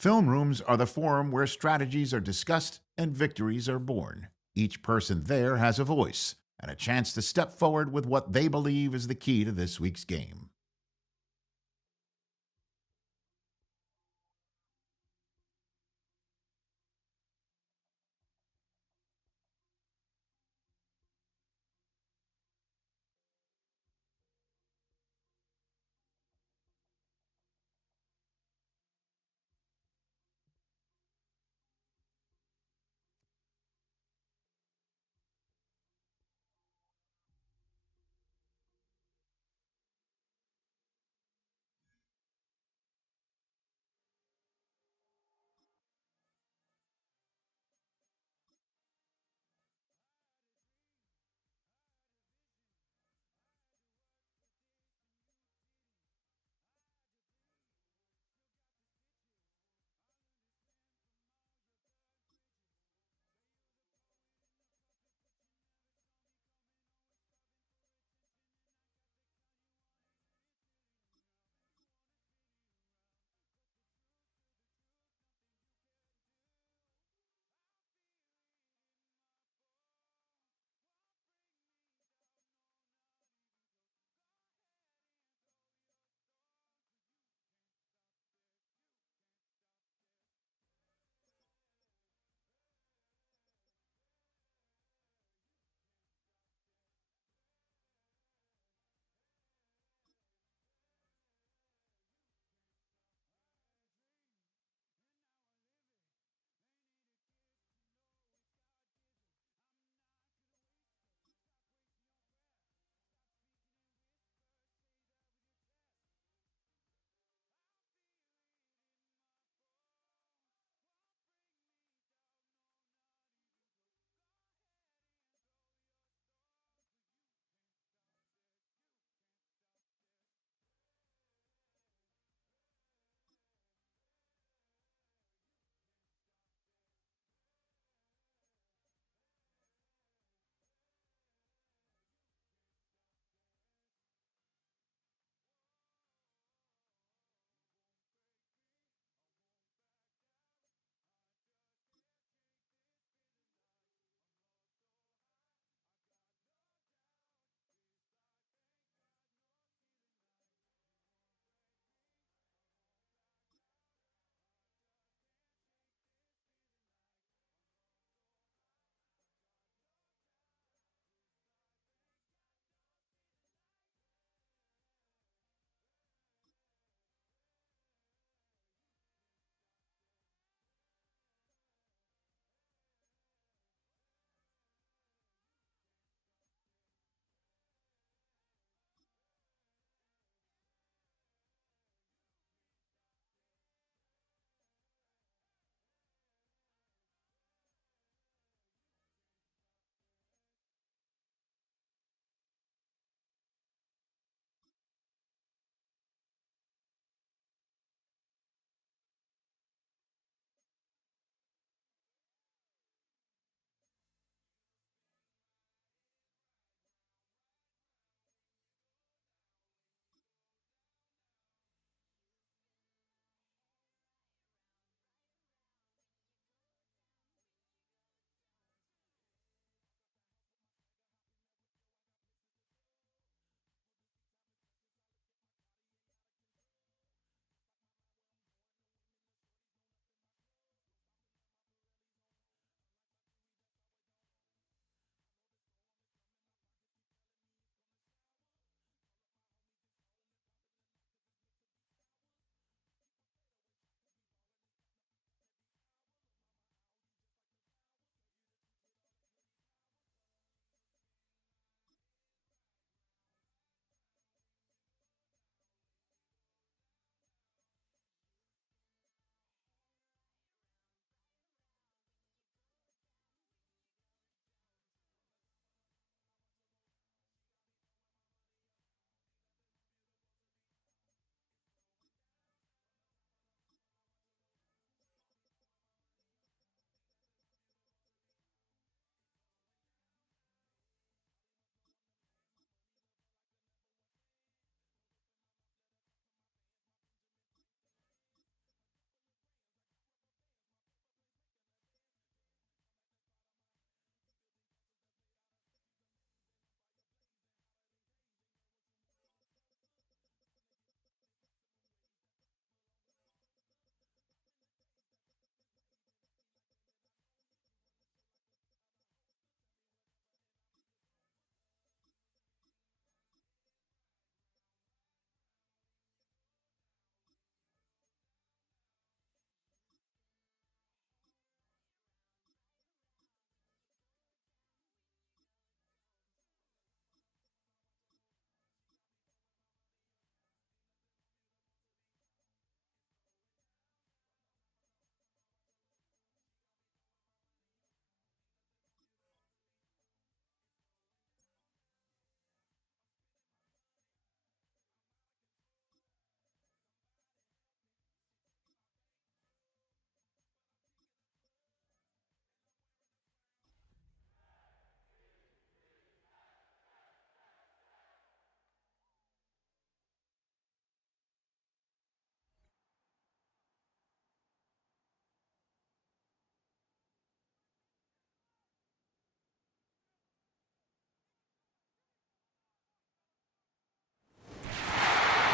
Film rooms are the forum where strategies are discussed and victories are born. Each person there has a voice and a chance to step forward with what they believe is the key to this week's game.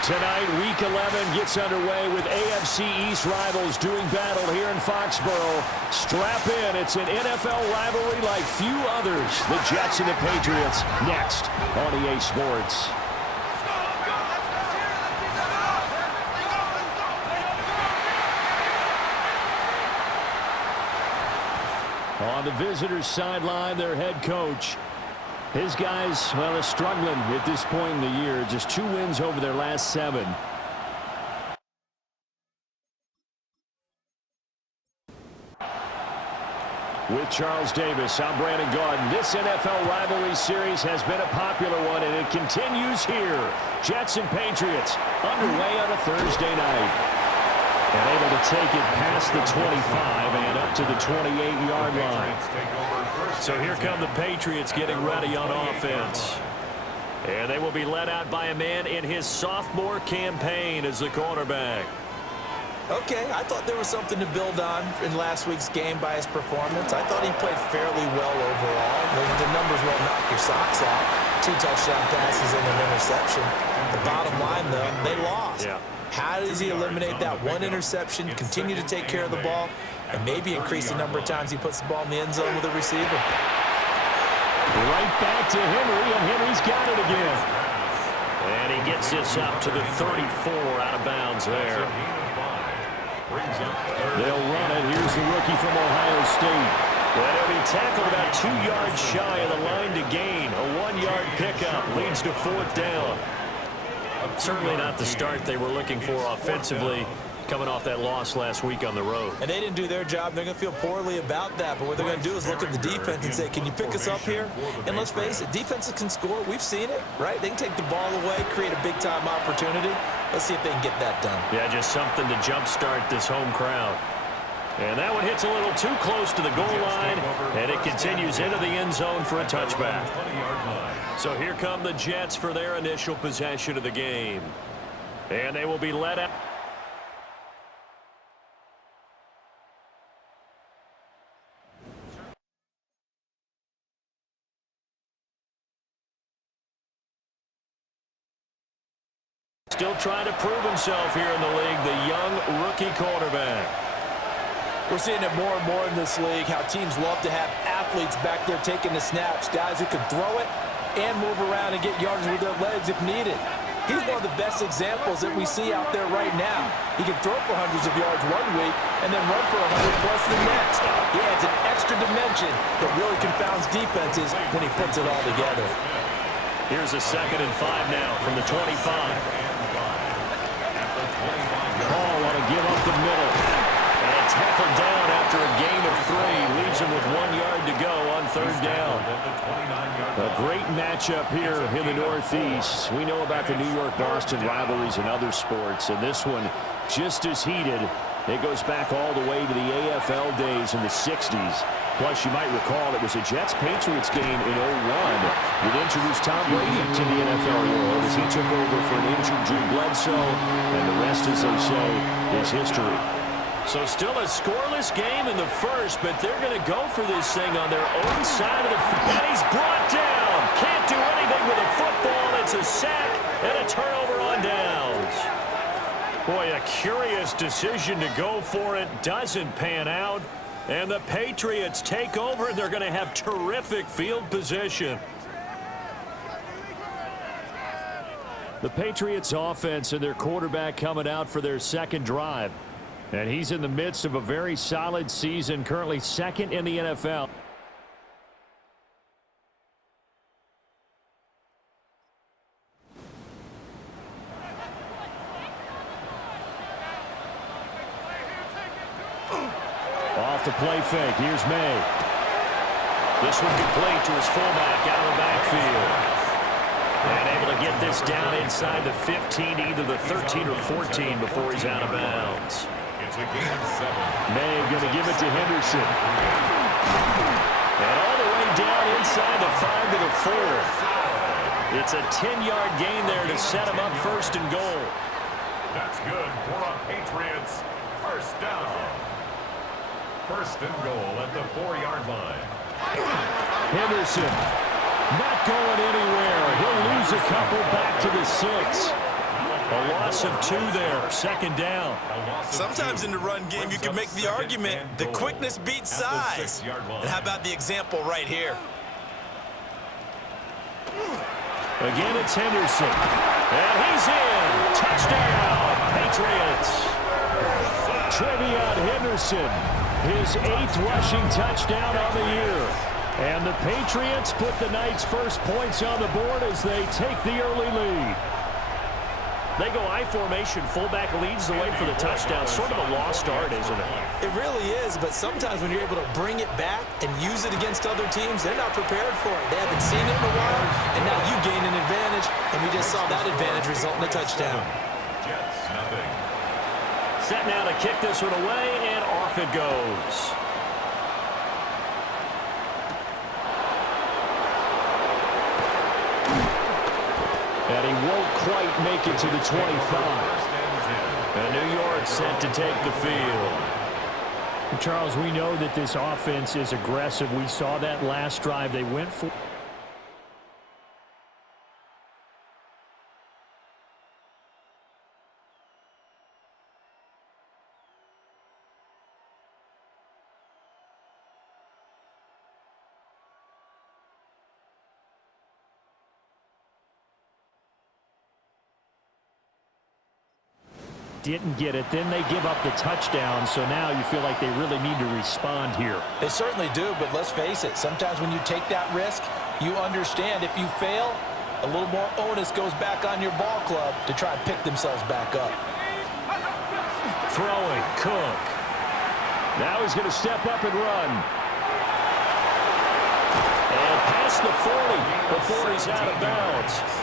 Tonight, Week 11 gets underway with AFC East rivals doing battle here in Foxborough. Strap in. It's an NFL rivalry like few others. The Jets and the Patriots next on EA Sports. On the visitors' sideline, their head coach. His guys, well, they're struggling at this point in the year. Just 2 wins over their last 7. With Charles Davis, I'm Brandon Gaudin. This NFL rivalry series has been a popular one, and it continues here. Jets and Patriots underway on a Thursday night. And able to take it past the 25 and up to the 28-yard line. So here come the Patriots getting ready on offense. And they will be led out by a man in his sophomore campaign as the quarterback. Okay, I thought there was something to build on in last week's game by his performance. I thought he played fairly well overall. The numbers won't knock your socks off. 2 touchdown passes and an interception. The bottom line, though, they lost. Yeah. How does he eliminate that 1 interception, continue to take care of the ball, and maybe increase the number of times he puts the ball in the end zone with a receiver? Right back to Henry, and Henry's got it again. And he gets this up to the 34 out of bounds there. They'll run it. Here's the rookie from Ohio State. Well, he'll be tackled about 2 yards shy of the line to gain. A 1-yard pickup leads to 4th down. Certainly not the start they were looking for offensively, coming off that loss last week on the road. And they didn't do their job. They're going to feel poorly about that. But what they're going to do is look at the defense and say, can you pick us up here? And let's face it, defenses can score. We've seen it, right? They can take the ball away, create a big-time opportunity. Let's see if they can get that done. Yeah, just something to jumpstart this home crowd. And that one hits a little too close to the goal line, and it continues into the end zone for a touchback. So here come the Jets for their initial possession of the game. And they will be led out. Still trying to prove himself here in the league, the young rookie quarterback. We're seeing it more and more in this league, how teams love to have athletes back there taking the snaps, guys who can throw it and move around and get yards with their legs if needed. He's one of the best examples that we see out there right now. He can throw for hundreds of yards one week and then run for 100+ the next. He adds an extra dimension that really confounds defenses when he puts it all together. Here's a 2nd and 5 now from the 25. Hall want to give up the middle. And tackled down after a gain of 3. Leaves him with 1 yard to go on 3rd down. A great matchup here in the Northeast. We know about the New York-Boston rivalries in other sports, and this one just as heated. It goes back all the way to the AFL days in the 60s. Plus, you might recall it was a Jets-Patriots game in 01 that introduced Tom Brady to the NFL world as he took over for an injured Drew Bledsoe, and the rest, as they say, is history. So still a scoreless game in the first, but they're going to go for this thing on their own side of the field. And he's brought down. Can't do anything with a football. It's a sack and a turnover on downs. Boy, a curious decision to go for it. Doesn't pan out. And the Patriots take over. They're going to have terrific field position. The Patriots offense and their quarterback coming out for their 2nd drive. And he's in the midst of a very solid season, currently 2nd in the NFL. Off the play fake, here's May. This one complete to his fullback out of the backfield. And able to get this down inside the 15, either the 13 or 14 before he's out of bounds. May going to give it to Henderson. And all the way down inside the 5 to the 4. It's a 10-yard gain there to set him up 1st and goal. That's good for a Patriots 1st down. 1st and goal at the 4-yard line. Henderson not going anywhere. He'll lose a couple back to the 6. A loss of 2 there, second down. Sometimes in the run game, you can make the argument the quickness beats size. And how about the example right here? Again, it's Henderson. And he's in. Touchdown, Patriots. Trevion Henderson, his 8th rushing touchdown on the year. And the Patriots put the night's first points on the board as they take the early lead. They go I formation, fullback leads the way for the touchdown. Sort of a lost art, isn't it? It really is, but sometimes when you're able to bring it back and use it against other teams, they're not prepared for it. They haven't seen it in a while, and now you gain an advantage, and we just saw that advantage result in a touchdown. Jets, nothing. Set now to kick this one away, and off it goes. And he won't quite make it to the 25. And New York set to take the field. Charles, we know that this offense is aggressive. We saw that last drive. They went for... didn't get it. Then they give up the touchdown, so now you feel like they really need to respond here. They certainly do, but let's face it, sometimes when you take that risk, you understand if you fail, a little more onus goes back on your ball club to try and pick themselves back up. Throwing, Cook. Now he's going to step up and run. And past the 40 before he's out of bounds.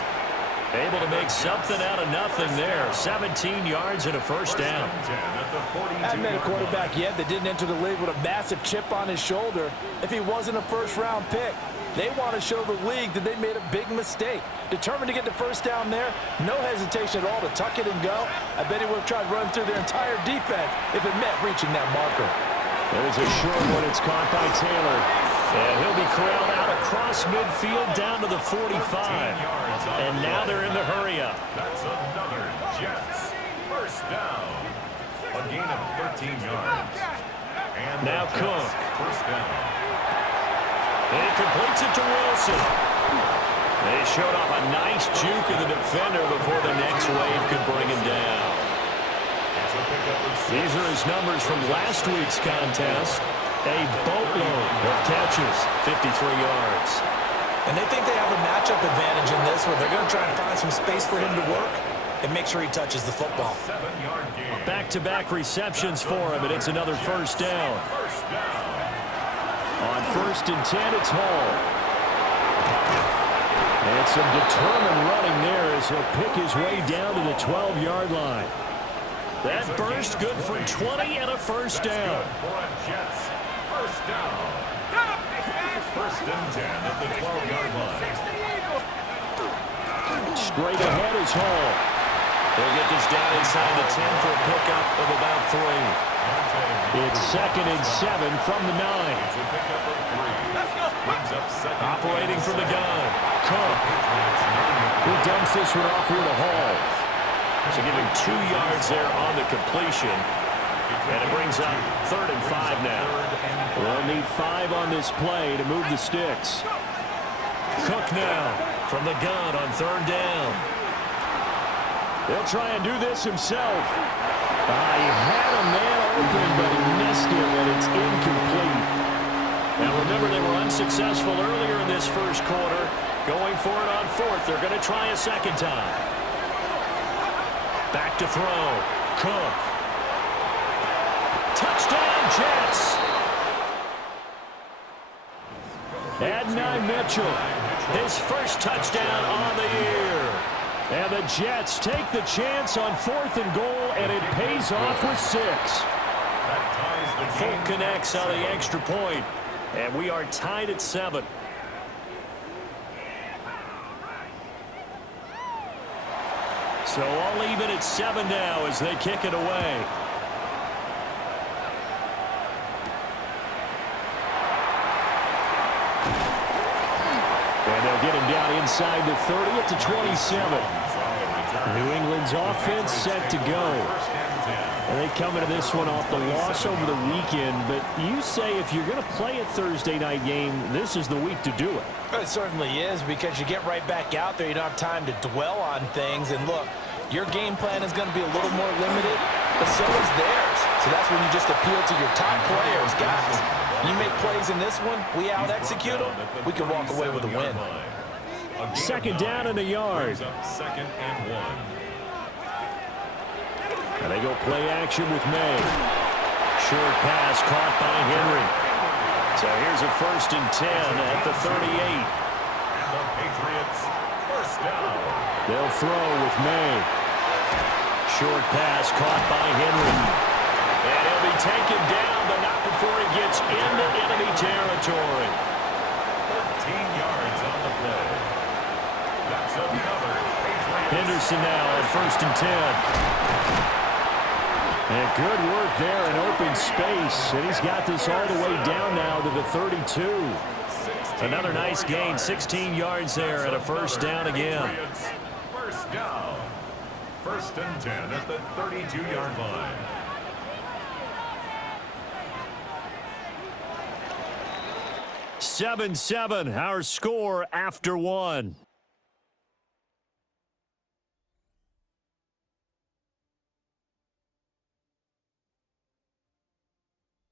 Able to make something out of nothing there. 17 yards and a first down. Hadn't been a quarterback yet that didn't enter the league with a massive chip on his shoulder if he wasn't a first-round pick. They want to show the league that they made a big mistake. Determined to get the first down there, no hesitation at all to tuck it and go. I bet he would have tried running through their entire defense if it meant reaching that marker. There's a short one. It's caught by Taylor. And he'll be corralled out across midfield down to the 45. And now they're in the hurry-up. That's another Jets first down. A gain of 13 yards. And now Cook. First down. And he completes it to Wilson. They showed off a nice juke of the defender before the next wave could bring him down. These are his numbers from last week's contest. A boatload of catches, 53 yards. And they think they have a matchup advantage in this one. They're going to try and find some space for him to work and make sure he touches the football. Back-to-back receptions for him, and it's another first down. On 1st and 10, it's Hall. And some determined running there as he'll pick his way down to the 12-yard line. That burst good for 20 and a first down. First down. First and 10 at the 12-yard line. Straight ahead is Hall. They'll get this down inside the 10 for a pickup of about 3. It's 2nd and 7 from the 9. Operating from the gun. Cook. He dumps this one off here to Hall. So give him 2 yards there on the completion. And it brings up 3rd and 5 now. We'll need 5 on this play to move the sticks. Cook now from the gun on 3rd down. He'll try and do this himself. He had a man open, but he missed him, and it's incomplete. Now remember, they were unsuccessful earlier in this first quarter. Going for it on 4th. They're going to try a second time. Back to throw. Cook. Touchdown, Jets. Adonai Mitchell, his first touchdown on the year. And the Jets take the chance on 4th and goal, and it pays off with 6. Folk connects on the extra point, and we are tied at 7. So all even at 7 now as they kick it away. And they'll get him down inside the 30 at the 27. New England's offense set to go. And they come into this one off the loss over the weekend. But you say if you're going to play a Thursday night game, this is the week to do it. It certainly is, because you get right back out there. You don't have time to dwell on things. And look, your game plan is going to be a little more limited, but so is theirs. So that's when you just appeal to your top players. Guys, you make plays in this one, we out-execute them, we can walk away with a win. Second down and a yard. Second and 1. And they go play action with May. Short pass caught by Henry. So here's a 1st and 10 at the 38. And the Patriots first down. They'll throw with May. Short pass caught by Henry. And he'll be taken down, but not before he gets into enemy territory. 13 yards on the play. That's another Patriots. Henderson now on 1st and 10. And good work there in open space. And he's got this all the way down now to the 32. Another nice gain, 16 yards there and a 1st down again. First down. 1st and 10 at the 32-yard line. Seven, our score after one.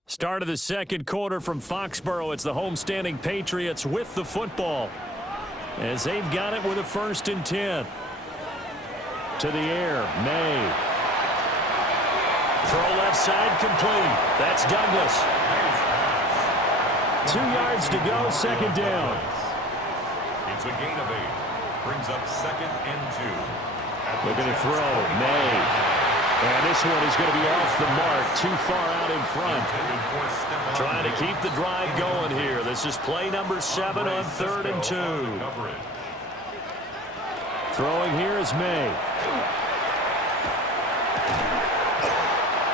Start of the second quarter from Foxborough. It's the homestanding Patriots with the football, as they've got it with a 1st and 10. To the air, May. Throw left side complete. That's Douglas. 2 yards to go, 2nd down. It's a gain of 8. Brings up 2nd and 2. Looking to throw, May. And this one is going to be off the mark, too far out in front. Trying to keep the drive going here. This is play number 7 on 3rd and 2. Throwing here is May.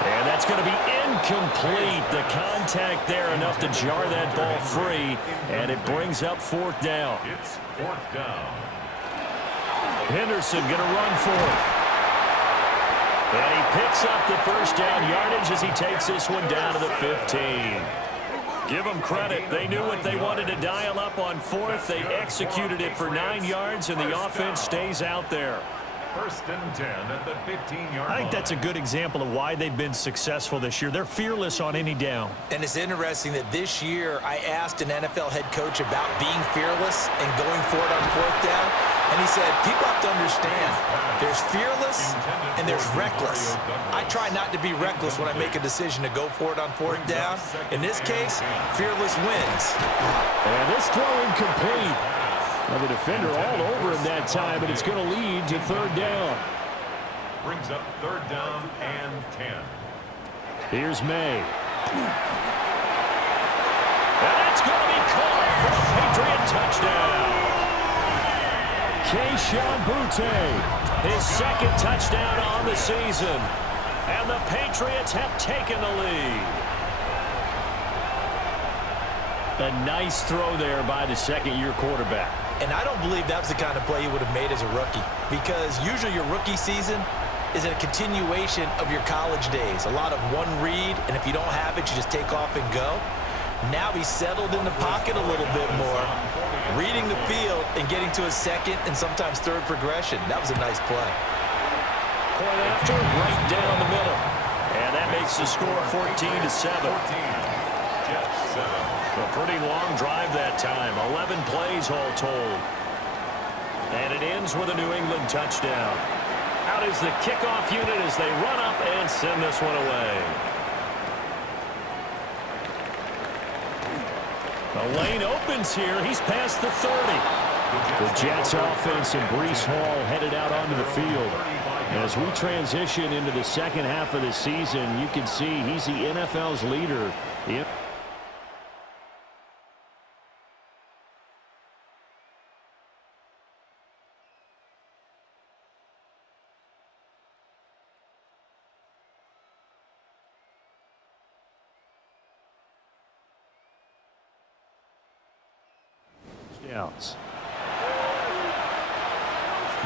And that's going to be incomplete. The contact there enough to jar that ball free. And it brings up 4th down. It's 4th down. Henderson going to run for it. And he picks up the 1st down yardage as he takes this one down to the 15. Give them credit. They knew what they wanted to dial up on 4th. They executed it for 9 yards, and the offense stays out there. 1st and 10 at the 15-yard line. I think that's a good example of why they've been successful this year. They're fearless on any down. And it's interesting that this year I asked an NFL head coach about being fearless and going for it on 4th down. And he said, people have to understand, there's fearless and there's reckless. I try not to be reckless when I make a decision to go for it on 4th down. In this case, fearless wins. And this throw incomplete. Now the defender all over him that time, but it's going to lead to 3rd down. Brings up 3rd down and 10. Here's May. And that's going to be caught for a Patriot touchdown. Keyshawn Boutte, his 2nd touchdown on the season. And the Patriots have taken the lead. A nice throw there by the 2nd-year quarterback. And I don't believe that was the kind of play he would have made as a rookie, because usually your rookie season is a continuation of your college days. A lot of one read, and if you don't have it, you just take off and go. Now he's settled in the pocket a little bit more, reading the field and getting to his 2nd and sometimes 3rd progression. That was a nice play. Point after, right down the middle. And that makes the score 14-7. A pretty long drive that time. 11 plays all told. And it ends with a New England touchdown. Out is the kickoff unit as they run up and send this one away. The lane opens here. He's past the 30. The Jets offense and Breece Hall headed out onto the field. As we transition into the 2nd half of the season, you can see he's the NFL's leader.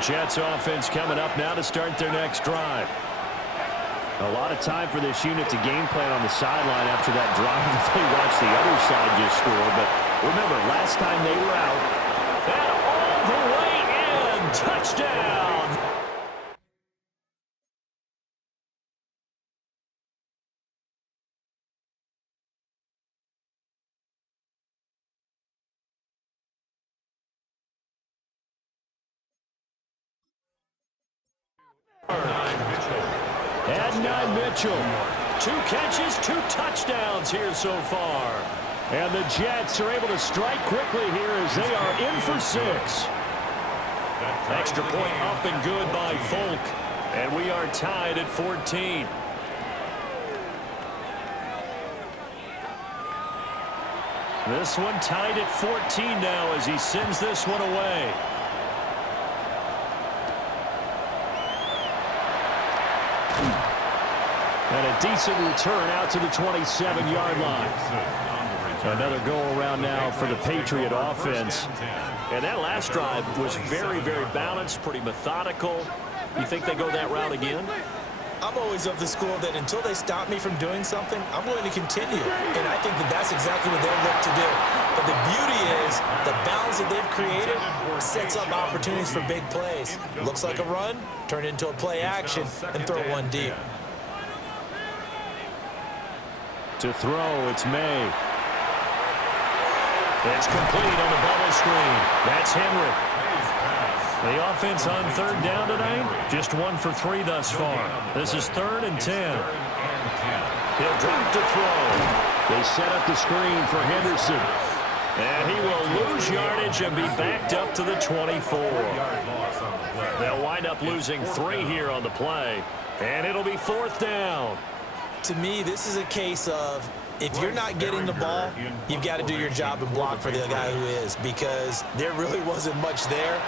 Jets offense coming up now to start their next drive. A lot of time for this unit to game plan on the sideline after that drive if they watch the other side just score. But remember, last time they were out. And all the way in. Touchdown. Adnan Mitchell. 2 catches, 2 touchdowns here so far. And the Jets are able to strike quickly here as they are in for 6. Extra point up and good by Folk. And we are tied at 14. This one tied at 14 now as he sends this one away. And a decent return out to the 27-yard line. Another go-around now for the Patriot offense. And that last drive was very, very balanced, pretty methodical. You think they go that route again? I'm always of the school that until they stop me from doing something, I'm going to continue. And I think that that's exactly what they'll look to do. But the beauty is the balance that they've created sets up opportunities for big plays. Looks like a run, turn it into a play action, and throw one deep. To throw, it's May. It's complete on the bubble screen. That's Henry. The offense on 3rd down tonight, just 1 for 3 thus far. This is 3rd and 10. He'll drop to throw. They set up the screen for Henderson. And he will lose yardage and be backed up to the 24. They'll wind up losing 3 here on the play. And it'll be 4th down. To me, this is a case of if you're not getting the ball, you've got to do your job and block for the guy who is, because there really wasn't much there.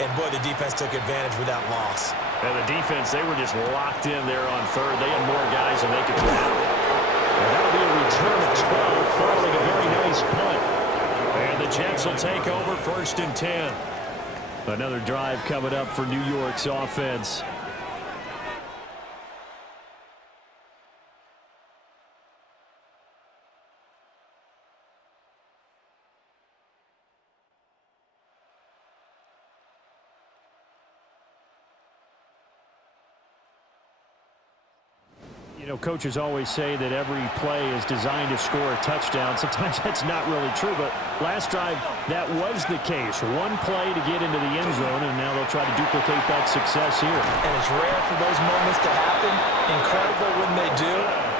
And, boy, the defense took advantage with that loss. And the defense, they were just locked in there on 3rd. They had more guys than they could grab. And that'll be a return of 12 following a very nice punt. And the Jets will take over 1st and 10. Another drive coming up for New York's offense. You know, coaches always say that every play is designed to score a touchdown. Sometimes that's not really true, but last drive, that was the case. 1 play to get into the end zone, and now they'll try to duplicate that success here. And it's rare for those moments to happen. Incredible when they do.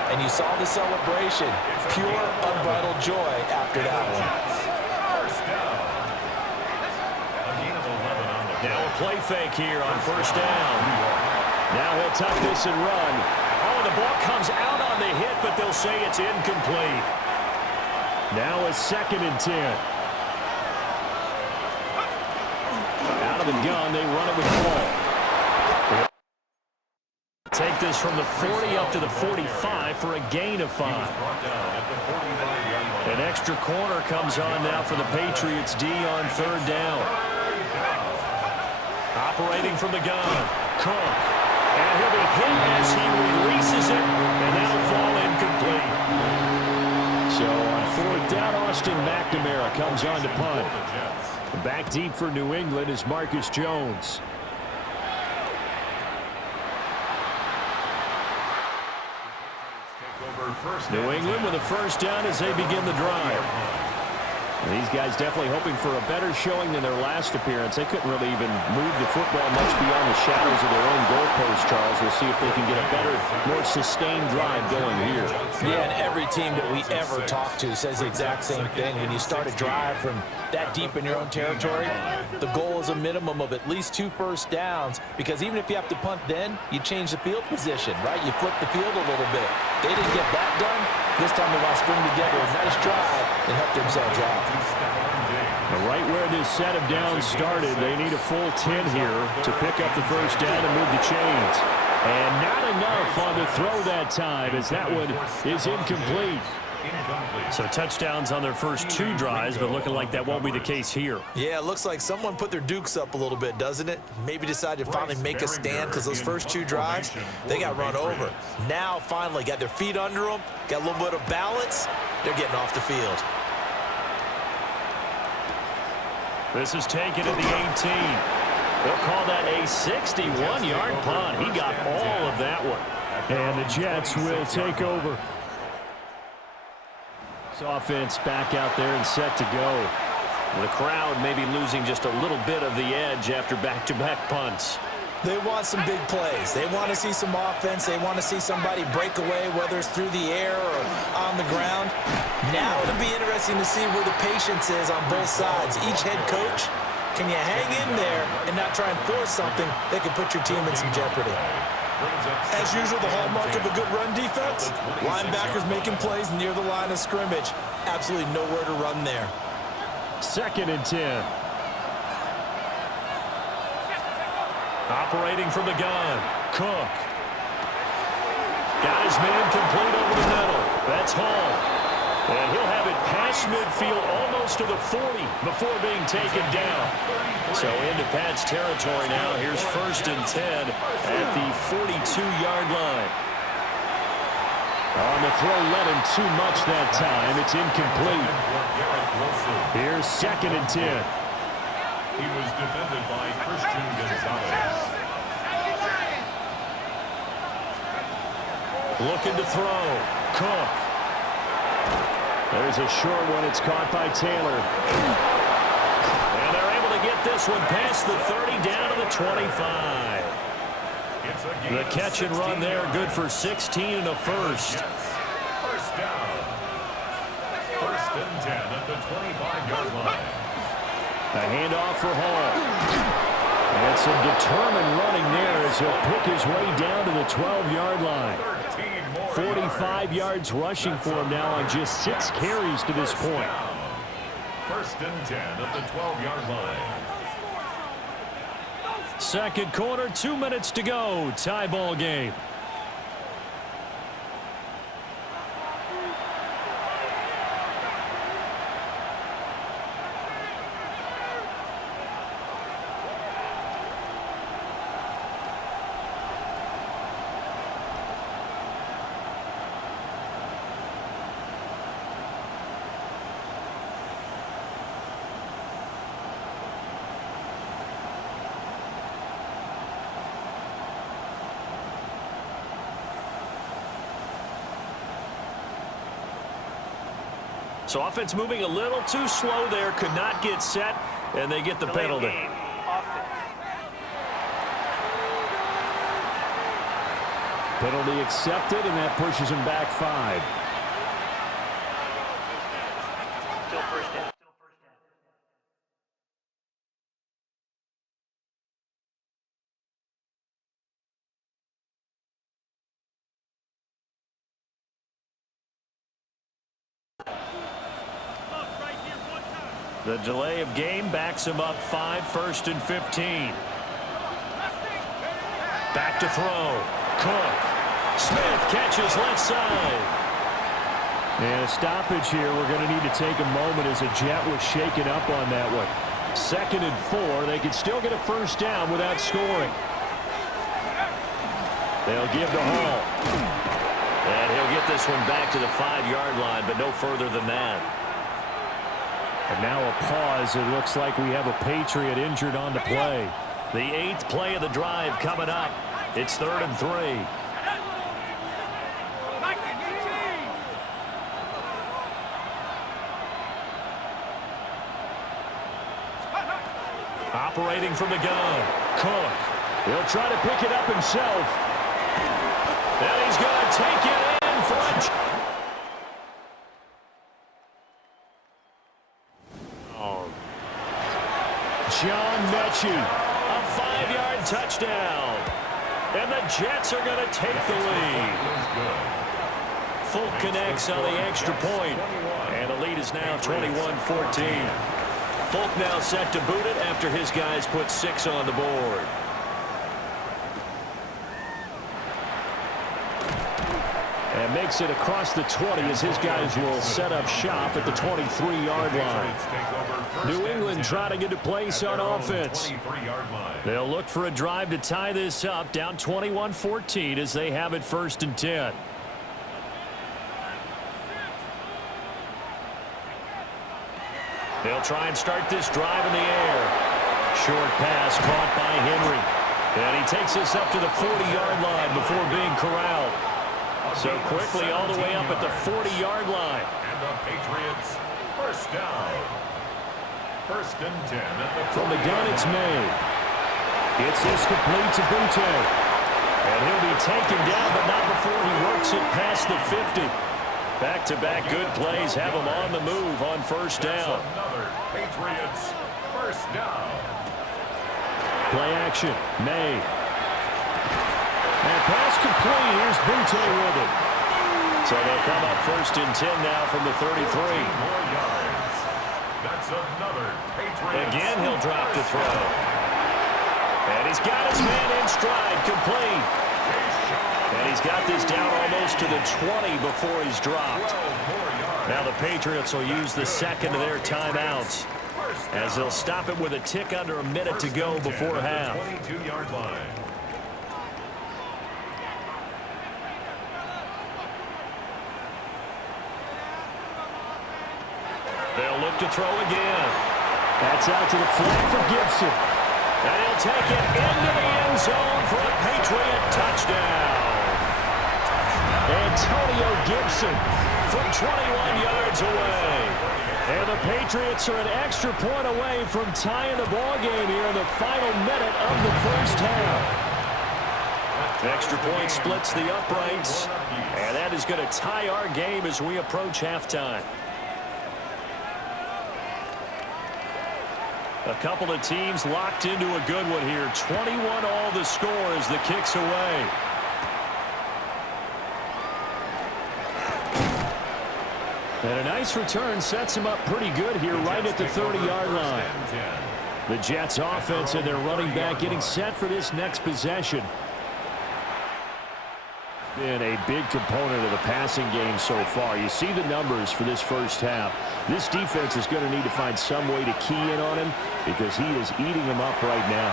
And you saw the celebration. Pure, unbridled joy after that one. Now a play fake here on 1st down. Now he'll tuck this and run. Oh, the ball comes out on the hit, but they'll say it's incomplete. Now a 2nd and 10. Out of the gun, they run it with the ball. Take this from the 40 up to the 45 for a gain of 5. An extra corner comes on now for the Patriots D on 3rd down. Operating from the gun, Cook. And he'll be hit as he releases it, and that'll fall incomplete. So on 4th down, Austin McNamara comes on to punt. Back deep for New England is Marcus Jones. New England with a 1st down as they begin the drive. These guys definitely hoping for a better showing than their last appearance. They couldn't really even move the football much beyond the shadows of their own goalpost, Charles. We'll see if they can get a better, more sustained drive going here. Yeah, and every team that we ever talk to says the exact same thing. When you start a drive from that deep in your own territory, the goal is a minimum of at least 2 first downs, because even if you have to punt then, you change the field position, right? You flip the field a little bit. They didn't get that done. This time they want to string together a nice drive and help themselves out. Right where this set of downs started, they need a full 10 here to pick up the 1st down and move the chains. And not enough on the throw that time, as that one is incomplete. Incomplete. So touchdowns on their first 2 drives, but looking like that won't be the case here. Yeah, it looks like someone put their dukes up a little bit, doesn't it? Maybe decided to finally make a stand because those first 2 drives, they got run over. Now, finally, got their feet under them, got a little bit of balance. They're getting off the field. This is taken at the 18. They'll call that a 61-yard punt. He got all of that one. And the Jets will take over. This offense back out there and set to go. The crowd may be losing just a little bit of the edge after back-to-back punts. They want some big plays. They want to see some offense. They want to see somebody break away, whether it's through the air or on the ground. Now it'll be interesting to see where the patience is on both sides. Each head coach, can you hang in there and not try and force something that could put your team in some jeopardy? As usual, the hallmark of a good run defense, linebackers making plays near the line of scrimmage. Absolutely nowhere to run there. 2nd and 10. Operating from the gun, Cook. Got his man complete over the middle. That's Hall. And he'll have it past midfield almost to the 40 before being taken down. So into Pat's territory now. Here's 1st and 10 at the 42-yard line. On the throw, let him too much that time. It's incomplete. Here's 2nd and 10. He was defended by Christian Gonzalez. Looking to throw. Cook. There's a short one. It's caught by Taylor. And they're able to get this one past the 30 down to the 25. The catch and run there, good for 16 and a first. First down. 1st and 10 at the 25-yard line. A handoff for Hall. And some determined running there as he'll pick his way down to the 12-yard line. 45 yards rushing for him now on just 6 carries to this point. 1st and 10 at the 12-yard line. Second quarter, 2 minutes to go. Tie ball game. So offense moving a little too slow there, could not get set, and they get the penalty. Penalty accepted, and that pushes him back 5. Still first down. The delay of game backs him up 5, 1st and 15. Back to throw. Cook. Smith catches left side. And a stoppage here. We're going to need to take a moment as a Jet was shaken up on that one. 2nd and 4. They could still get a first down without scoring. They'll give to Hall. And he'll get this one back to the 5-yard line, but no further than that. And now a pause. It looks like we have a Patriot injured on the play. The 8th play of the drive coming up. It's 3rd and 3. Operating from the gun. Cook. He'll try to pick it up himself. And he's going to take it in for a... John Mechie, a 5-yard touchdown. And the Jets are going to take the lead. Folk connects on the extra point. And the lead is now 21-14. Folk now set to boot it after his guys put 6 on the board. And makes it across the 20 as his guys will set up shop at the 23-yard line. New England trying to get to place on offense. They'll look for a drive to tie this up, down 21-14 as they have it 1st and 10. They'll try and start this drive in the air. Short pass caught by Henry. And he takes this up to the 40-yard line before being corralled. So quickly all the way up at the 40-yard line. And the Patriots, 1st down. 1st and 10 at the from the gun, it's made. It's this complete to Bunte. And he'll be taken down, but not before he works it past the 50. Back-to-back good plays have him on the move on 1st down. Another Patriots, 1st down. Play action, May. And pass complete. Here's Bunte with it. So they'll come up 1st and 10 now from the 33. More yards. That's another Patriots. Again, he'll drop to throw. And he's got his man in stride, complete. And he's got this down almost to the 20 before he's dropped. Now the Patriots will use the second of their timeouts as they'll stop it with a tick under a minute to go before half. 22-yard line. They'll look to throw again. That's out to the flat for Gibson. And he'll take it into the end zone for a Patriot touchdown. Antonio Gibson from 21 yards away. And the Patriots are an extra point away from tying the ball game here in the final minute of the 1st half. Extra point splits the uprights. And that is going to tie our game as we approach halftime. A couple of teams locked into a good one here. 21 all the score as the kick's away. And a nice return sets him up pretty good here right at the 30-yard line. The Jets offense and their running back getting set for this next possession. Been a big component of the passing game so far. You see the numbers for this 1st half. This defense is going to need to find some way to key in on him because he is eating them up right now.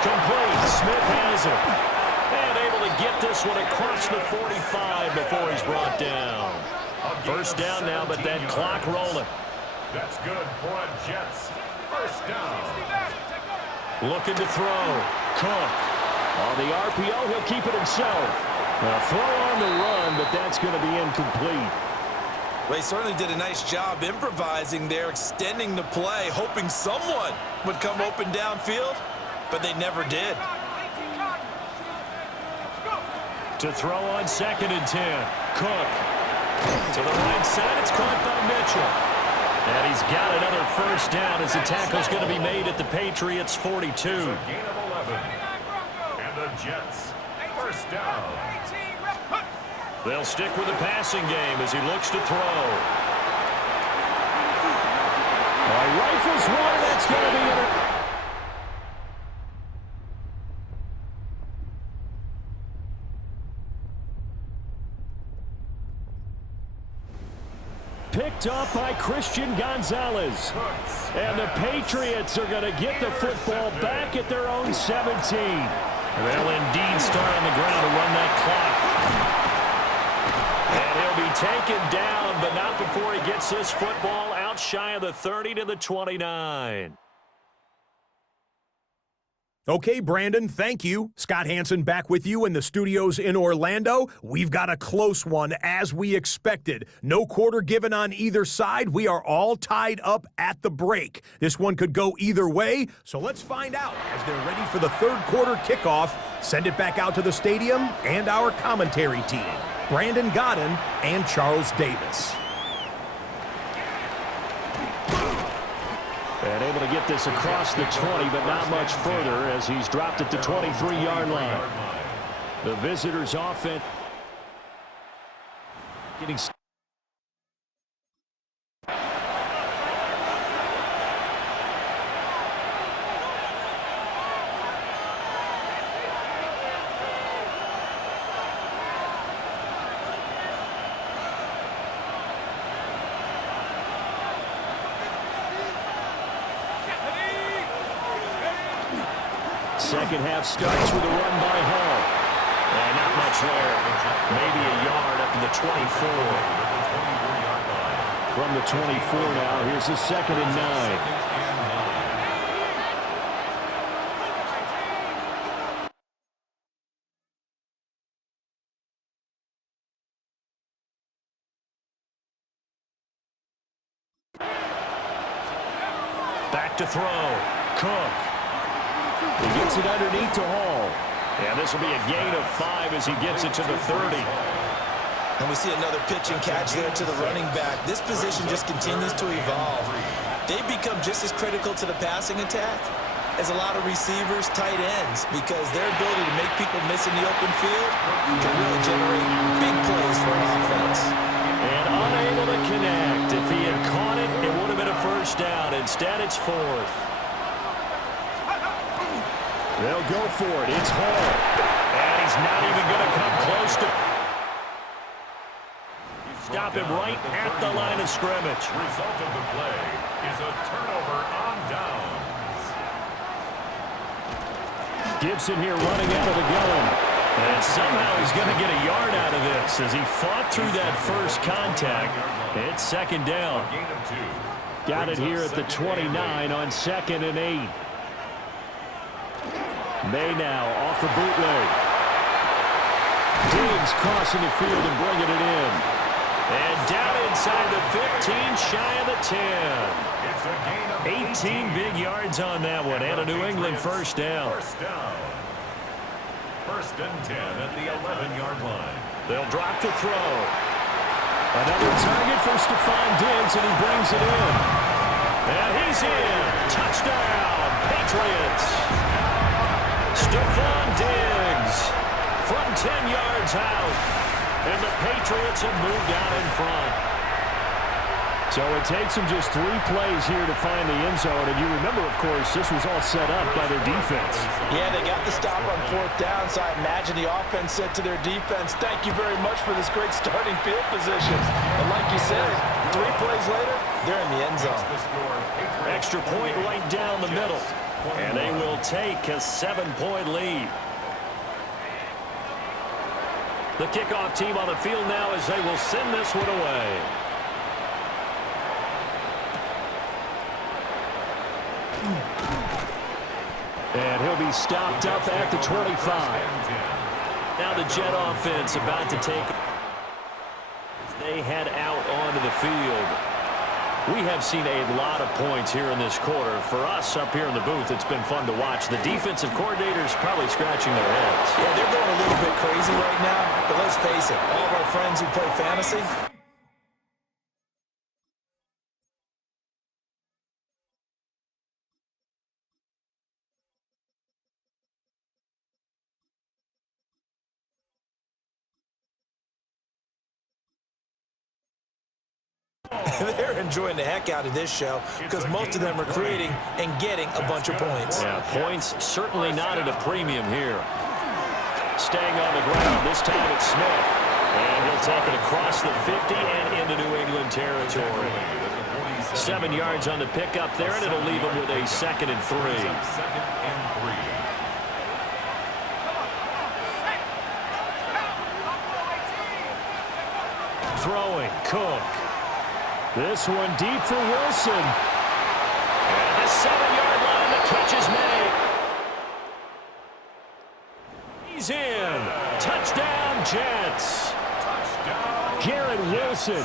Complete. Smith has it. And able to get this one across the 45 before he's brought down. 1st down now, but that clock rolling. That's good for a Jets. 1st down. Looking to throw. Cook. On the RPO, he'll keep it himself. Now throw on the run, but that's going to be incomplete. They certainly did a nice job improvising there, extending the play, hoping someone would come open downfield, but they never did. To throw on 2nd and 10. Cook. To the right side, it's caught by Mitchell. And he's got another 1st down as the tackle's going to be made at the Patriots' 42. It's a gain of 11. The Jets, 1st down. They'll stick with the passing game as he looks to throw. Rifles one, that's going to be in. Picked up by Christian Gonzalez. And the Patriots are going to get the football back at their own 17. They'll indeed start on the ground to run that clock. And he'll be taken down, but not before he gets this football out shy of the 30 to the 29. Okay, Brandon, thank you. Scott Hansen back with you in the studios in Orlando. We've got a close one, as we expected. No quarter given on either side. We are all tied up at the break. This one could go either way, so let's find out as they're ready for the 3rd quarter kickoff. Send it back out to the stadium and our commentary team, Brandon Godden and Charles Davis. And able to get this across the 20, but not much further as he's dropped at the 23-yard line. The visitors' offense getting Second half starts with a run by Hall. And not much there. Maybe a yard up to the 24. From the 24 now, here's the 2nd and 9. Back to throw. Cook. He gets it underneath to Hall. And this will be a gain of 5 as he gets it to the 30. And we see another pitch and catch there to the running back. This position just continues to evolve. They become just as critical to the passing attack as a lot of receivers, tight ends, because their ability to make people miss in the open field can really generate big plays for an offense. And unable to connect. If he had caught it, it would have been a first down. Instead, it's 4th. They'll go for it. It's Hall. And he's not even going to come close to... Stop him right at the line of scrimmage. Result of the play is a turnover on downs. Gibson here running out of the gun. And somehow he's going to get a yard out of this as he fought through that first contact. It's 2nd down. Got it here at the 29 on 2nd and 8. May now off the bootleg. Diggs crossing the field and bringing it in. And down inside the 15, shy of the 10. 18 big yards on that one, and a New England first down. First and 10 at the 11-yard line. They'll drop to throw. Another target for Stephon Diggs, and he brings it in. And he's in. Touchdown, Patriots. Stephon Diggs from 10 yards out. And the Patriots have moved out in front. So it takes them just 3 plays here to find the end zone. And you remember, of course, this was all set up by their defense. Yeah, they got the stop on 4th down, so I imagine the offense said to their defense, thank you very much for this great starting field position. And like you said, 3 plays later, they're in the end zone. Extra point right down the middle. And they will take a 7-point lead. The kickoff team on the field now as they will send this one away. And he'll be stopped up at the 25. Now the Jet offense about to take. They head out onto the field. We have seen a lot of points here in this quarter. For us up here in the booth, it's been fun to watch. The defensive coordinators probably scratching their heads. Yeah, they're going a little bit crazy right now, but let's face it, all of our friends who play fantasy, they're enjoying the heck out of this show because most of them are creating and getting a bunch of points. Yeah, points certainly not at a premium here. Staying on the ground, this time it's Smith. And he'll take it across the 50 and into New England territory. 7 yards on the pickup there, and it'll leave him with a 2nd and 3. Throwing, Cook. This one deep for Wilson. And the 7-yard line, the catch is made. He's in. Touchdown, Jets. Garrett Wilson,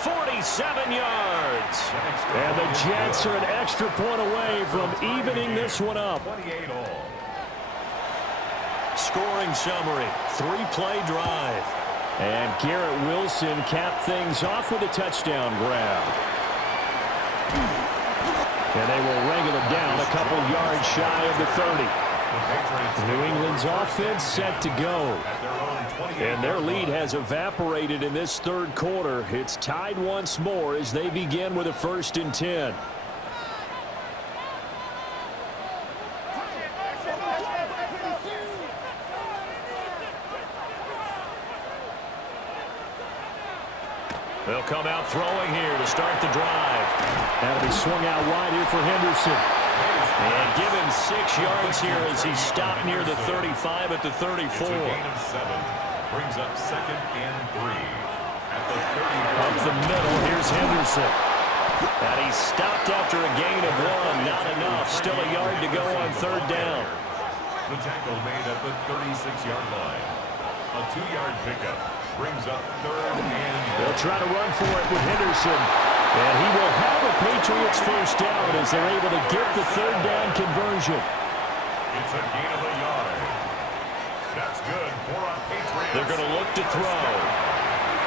47 yards. And the Jets are an extra point away from evening this one up. Scoring summary, 3-play drive. And Garrett Wilson capped things off with a touchdown grab. And they will wrangle him down a couple yards shy of the 30. New England's offense set to go. And their lead has evaporated in this 3rd quarter. It's tied once more as they begin with a 1st and 10. They'll come out throwing here to start the drive. That'll be swung out wide here for Henderson. And give him 6 yards here as he stopped near the 35 at the 34. It's a gain of 7. Brings up 2nd and 3. At the 30. Up the middle, here's Henderson. And he stopped after a gain of 1. Not enough. Still a yard to go on 3rd down. The tackle made at the 36-yard line. A 2-yard pickup brings up 3rd and... They'll try to run for it with Henderson. And he will have a Patriots first down as they're able to get the 3rd down conversion. It's a gain of a yard. That's good for a Patriots. They're going to look to throw.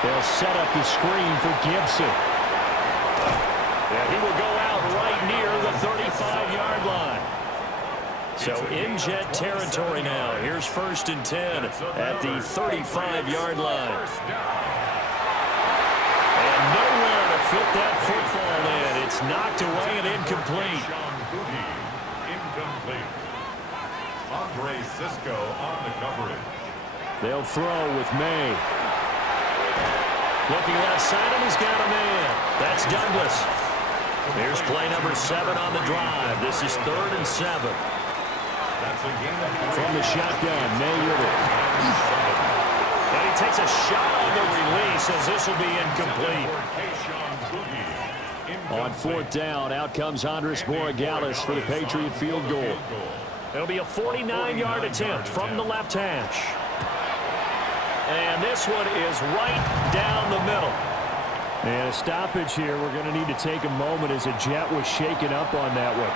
They'll set up the screen for Gibson. And he will go out right near the 35-yard line. So in jet territory now. Here's 1st and 10 at the 35-yard line. And nowhere to fit that football in. It's knocked away and incomplete. Incomplete. Andre Cisco on the coverage. They'll throw with May. Looking left side, and he's got a man. That's Douglas. Here's play number 7 on the drive. This is 3rd and 7. That's a gain of 3. From the shotgun, May with it. And he takes a shot on the release as this will be incomplete. On 4th down, out comes Andres Borregales for the Patriot field goal. It'll be a 49-yard attempt from the left hash. And this one is right down the middle. And a stoppage here. We're going to need to take a moment as a jet was shaken up on that one.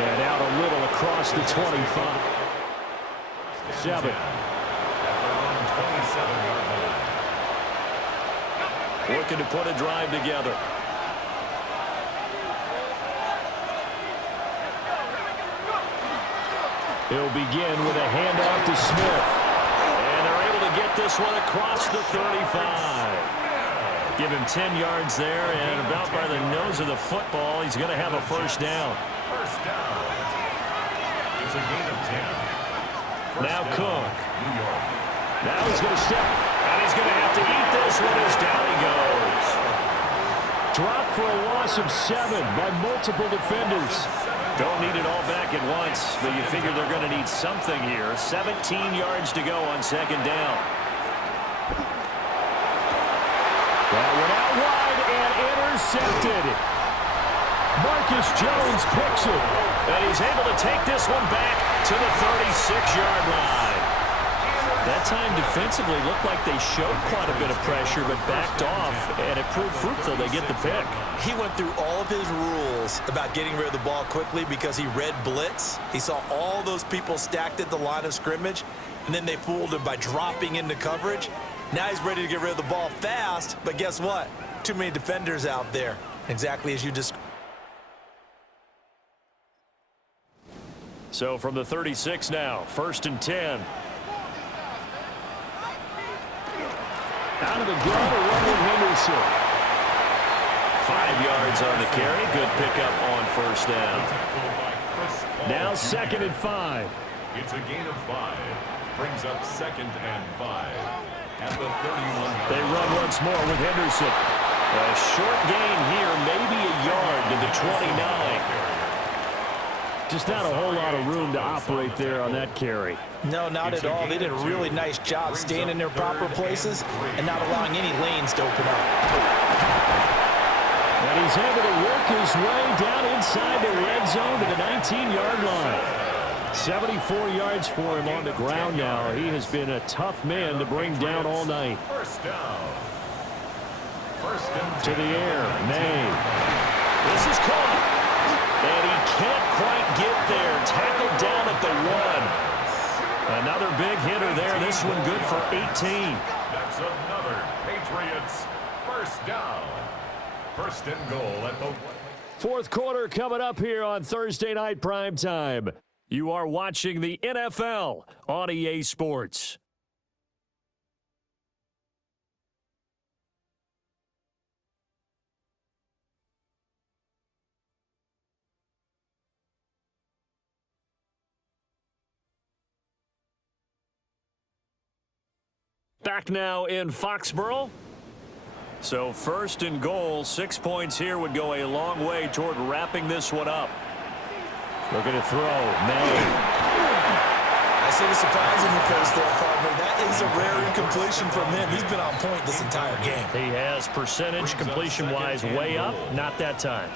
And out a little across the 25. 7. Looking to put a drive together. He'll begin with a handoff to Smith. And they're able to get this one across the 35. Give him 10 yards there, and about by the nose of the football, he's going to have a first down. First down. It's a gain of 10. Now Cook. New York. Now he's going to step, and he's going to have to eat this one as down he goes. Dropped for a loss of 7 by multiple defenders. Don't need it all back at once, but you figure they're going to need something here. 17 yards to go on 2nd down. That one out wide and intercepted. Marcus Jones picks it. And he's able to take this one back to the 36-yard line. That time defensively looked like they showed quite a bit of pressure but backed off, and it proved fruitful. They get the pick. He went through all of his rules about getting rid of the ball quickly because he read blitz. He saw all those people stacked at the line of scrimmage, and then they fooled him by dropping into coverage. Now he's ready to get rid of the ball fast, but guess what? Too many defenders out there, exactly as you described. So from the 36 now, 1st and 10. Out of the gun, a run with Henderson. 5 yards on the carry. Good pickup on 1st down. Now 2nd and 5. It's a gain of 5. Brings up 2nd and 5. At the 31. They run once more with Henderson. A short gain here, maybe a yard to the 29. Just not a whole lot of room to operate there on that carry. No, not at all. They did a really nice job staying in their proper places and not allowing any lanes to open up. And he's able to work his way down inside the red zone to the 19-yard line. 74 yards for him on the ground now. He has been a tough man to bring down all night. First down. To the air, May. This is caught. And he can't quite get there. Tackled down at the 1. Another big hitter there. This one good for 18. That's another Patriots first down. 1st and goal at the 4th quarter coming up here on Thursday Night Primetime. You are watching the NFL on EA Sports. Back now in Foxborough. So first and goal, 6 points here would go a long way toward wrapping this one up. Looking to throw. I see the surprise in your face there, partner. That is a rare incompletion from him. He's been on point this entire game. He has percentage completion-wise way up. Not that time.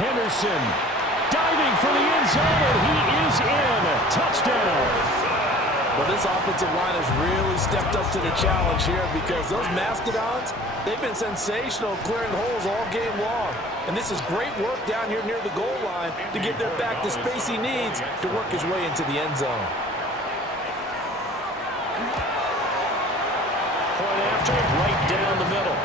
Henderson diving for the end zone, and he is in. Touchdown. Well, this offensive line has really stepped up to the challenge here because those Mastodons, they've been sensational clearing holes all game long. And this is great work down here near the goal line to get their back the space he needs to work his way into the end zone. Point after it, right down the middle.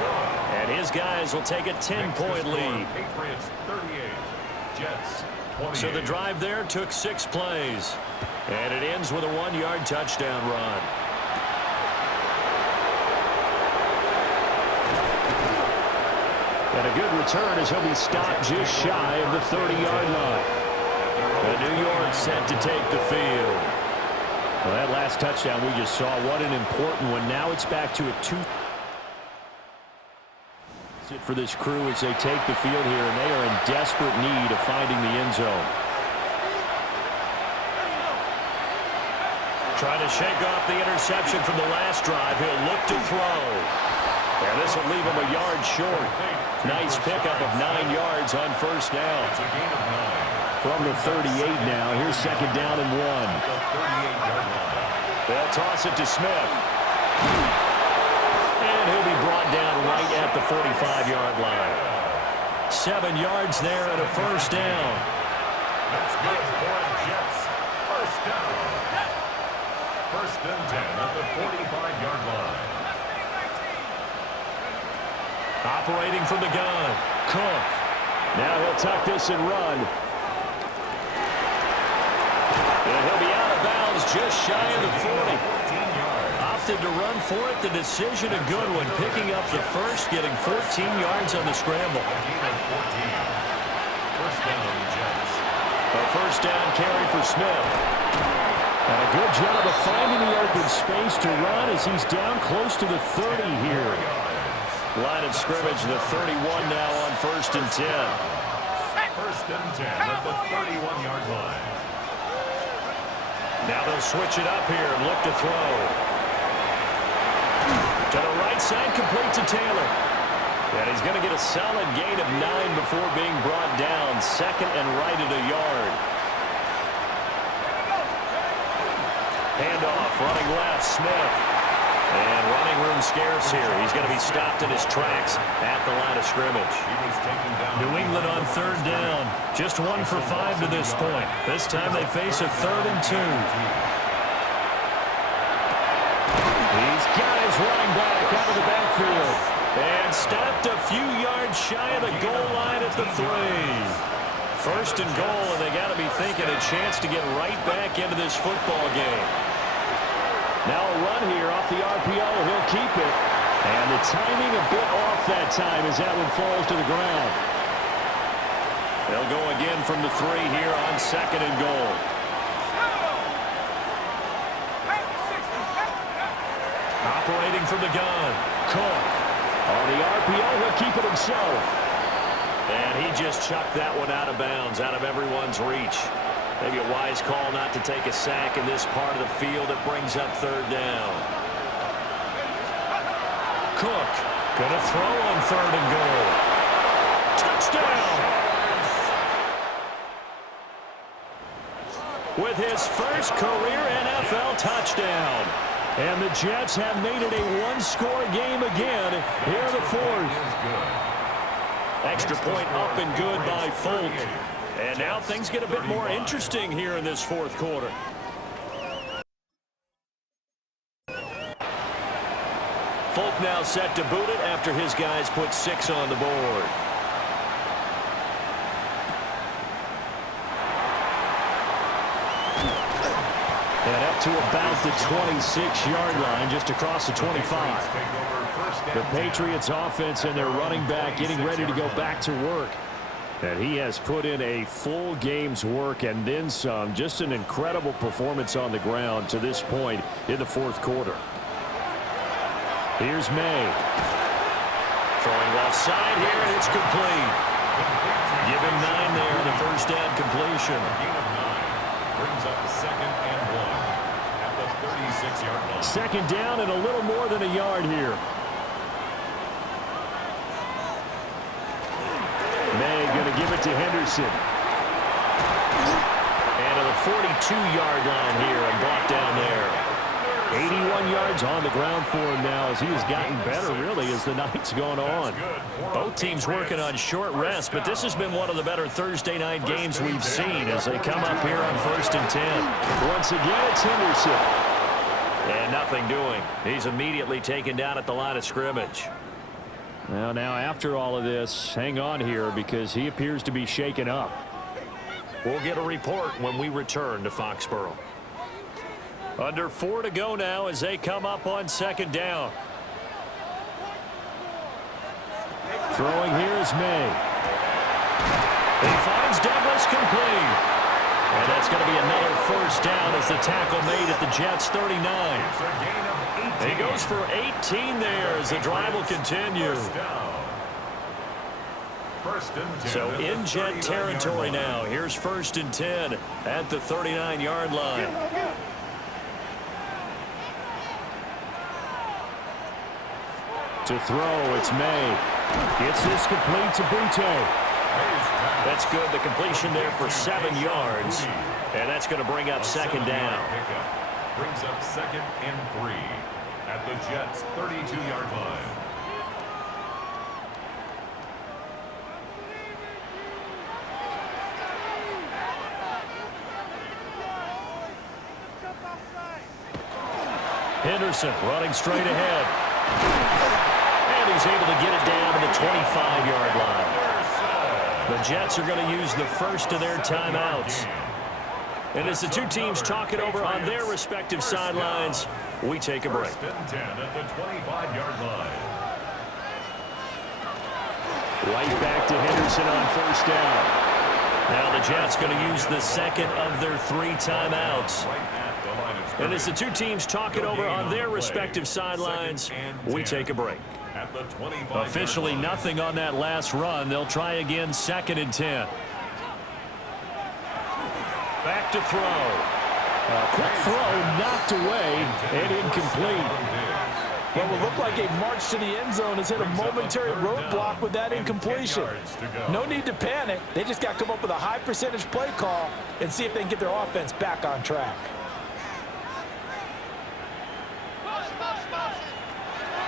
And his guys will take a 10-point lead. Patriots 38, Jets 28. So the drive there took 6 plays. And it ends with a 1-yard touchdown run. And a good return as he'll be stopped just shy of the 30-yard line. And New York set to take the field. Well, that last touchdown we just saw, what an important one. Now it's back to a 2. For this crew as they take the field here, and they are in desperate need of finding the end zone. Trying to shake off the interception from the last drive. He'll look to throw. And this will leave him a yard short. Nice pickup of 9 yards on first down. It's a gain of 9. From the 38 now. Here's second down and 1. The 38-yard line. They'll toss it to Smith. And he'll be brought down right at the 45-yard line. 7 yards there and a first down. That's good for the Jets. First down. First and 10 at the 45-yard line. Operating from the gun. Cook. Now he'll tuck this and run. And he'll be out of bounds just shy of the 40. Opted to run for it. The decision a good one. Picking up the first, getting 14 yards on the scramble. First down, Jets. A first down carry for Smith. And a good job of finding the open space to run as he's down close to the 30 here. Line of scrimmage, the 31 now on first and 10. First and 10 at the 31-yard line. Now they'll switch it up here and look to throw. To the right side, complete to Taylor. And he's going to get a solid gain of 9 before being brought down. Second and right at a yard. Handoff, running left, Smith. And running room scarce here. He's going to be stopped in his tracks at the line of scrimmage. New England on third down. Just 1 for 5 to this point. This time they face a 3rd and 2. He's got his running back out of the backfield. And stopped a few yards shy of the goal line at the 3. First and goal, and they got to be thinking a chance to get right back into this football game. Now a run here off the RPO. He'll keep it. And the timing a bit off that time as that one falls to the ground. They'll go again from the 3 here on second and goal. Operating from the gun. Cook. On the RPO, he'll keep it himself. And he just chucked that one out of bounds, out of everyone's reach. Maybe a wise call not to take a sack in this part of the field. It brings up third down. Cook going to throw on third and goal. Touchdown! With his first career NFL touchdown. And the Jets have made it a one-score game again here in the 4th. Extra point up and good by Folk. And now things get a bit more interesting here in this 4th quarter. Folk now set to boot it after his guys put 6 on the board. And up to about the 26-yard line, just across the 25. The Patriots offense and their running back getting ready to go back to work. And he has put in a full game's work and then some. Just an incredible performance on the ground to this point in the 4th quarter. Here's May. Throwing left side here, and it's complete. Give him 9 there, the first down completion. Gain of 9 brings up second and 1 at the 36-yard line. Second down and a little more than a yard here. May going to give it to Henderson. And to the 42-yard line here and brought down there. 81 yards on the ground for him now as he has gotten better, really, as the night's gone on. Both teams working on short rest, but this has been one of the better Thursday night games we've seen as they come up here on 1st and 10. Once again, it's Henderson. And nothing doing. He's immediately taken down at the line of scrimmage. Well, now after all of this, hang on here because he appears to be shaken up. We'll get a report when we return to Foxborough. Under 4 to go now as they come up on second down. Throwing here is May. He finds Douglas complete. And that's going to be another first down as the tackle made at the Jets' 39. He goes for 18 there as the drive will continue. So in Jet territory now. Here's 1st and 10 at the 39-yard line. To throw, it's May. Gets this complete to Butte. That's good. The completion there for 7 yards. And that's going to bring up second down. Brings up second and 3 at the Jets' 32-yard line. Henderson running straight ahead. And he's able to get it down to the 25-yard line. The Jets are going to use the first of their timeouts. And as the two teams talk it over on their respective sidelines, we take a break. 1st and 10 at the 25-yard line. Right back to Henderson on first down. Now the Jets going to use the second of their 3 timeouts. And as the two teams talk it over on their respective sidelines, we take a break. Officially nothing on that last run. They'll try again 2nd and 10. Back to throw. A quick throw knocked away and incomplete. Well, it looked like a march to the end zone has hit a momentary roadblock with that incompletion. No need to panic. They just got to come up with a high percentage play call and see if they can get their offense back on track.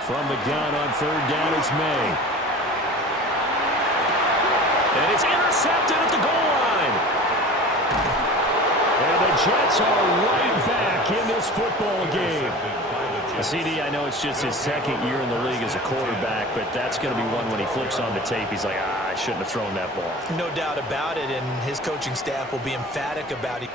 From the gun on 3rd down, it's May. And it's intercepted at the goal line. And the Jets are right back in this football game. CD, I know it's just his 2nd year in the league as a quarterback, but that's going to be one when he flips on the tape. He's like, I shouldn't have thrown that ball. No doubt about it, and his coaching staff will be emphatic about it.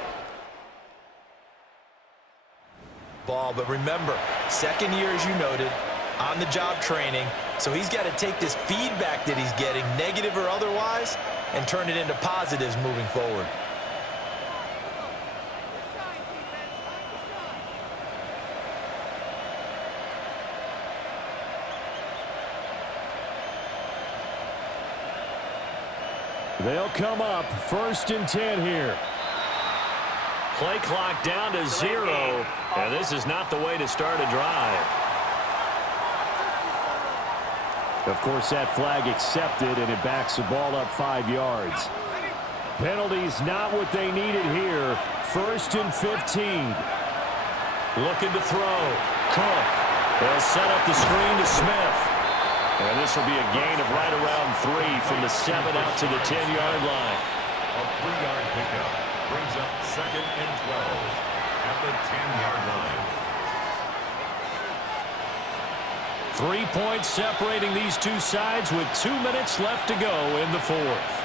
But remember, 2nd year, as you noted, on-the-job training, so he's got to take this feedback that he's getting, negative or otherwise, and turn it into positives moving forward. They'll come up 1st and 10 here. Play clock down to 0, and this is not the way to start a drive. Of course, that flag accepted, and it backs the ball up 5 yards. Penalties not what they needed here. 1st and 15. Looking to throw. Cook. They'll set up the screen to Smith. And this will be a gain of right around 3 from the 7 out to the 10-yard line. A 3-yard pickup brings up 2nd and 12 at the 10-yard line. 3 points separating these two sides with 2 minutes left to go in the 4th.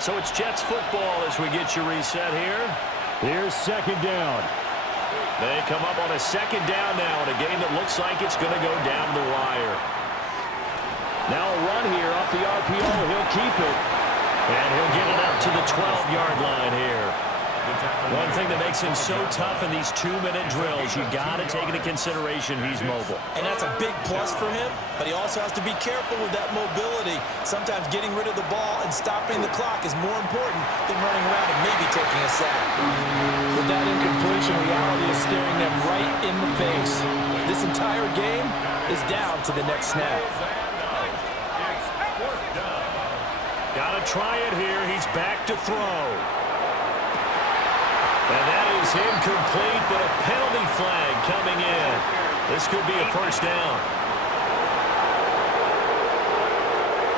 So it's Jets football as we get you reset here. Here's 2nd down. They come up on a 2nd down now in a game that looks like it's going to go down the wire. Now a run here off the RPO. He'll keep it. And he'll get it up to the 12-yard line here. One thing that makes him so tough in these 2-minute drills, you got to take into consideration he's mobile. And that's a big plus for him, but he also has to be careful with that mobility. Sometimes getting rid of the ball and stopping the clock is more important than running around and maybe taking a sack. With that incompletion, reality is staring them right in the face. This entire game is down to the next snap. Got to try it here. He's back to throw. And that is incomplete, but a penalty flag coming in. This could be a first down.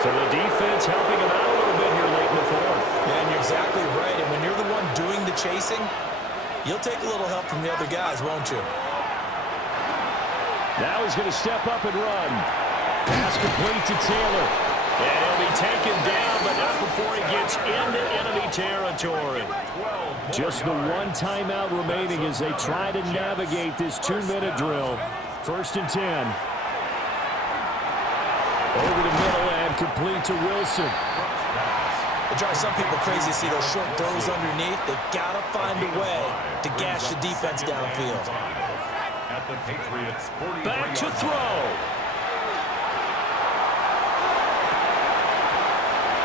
So the defense helping him out a little bit here late in the fourth. Yeah, and you're exactly right. And when you're the one doing the chasing, you'll take a little help from the other guys, won't you? Now he's going to step up and run. Pass complete to Taylor. And he'll be taken down, but not before he gets into enemy territory. Just the one timeout remaining as they try to navigate this 2-minute drill. 1st and 10. Over the middle and complete to Wilson. It drives some people crazy to see those short throws underneath. They've got to find a way to gash the defense downfield. Back to throw.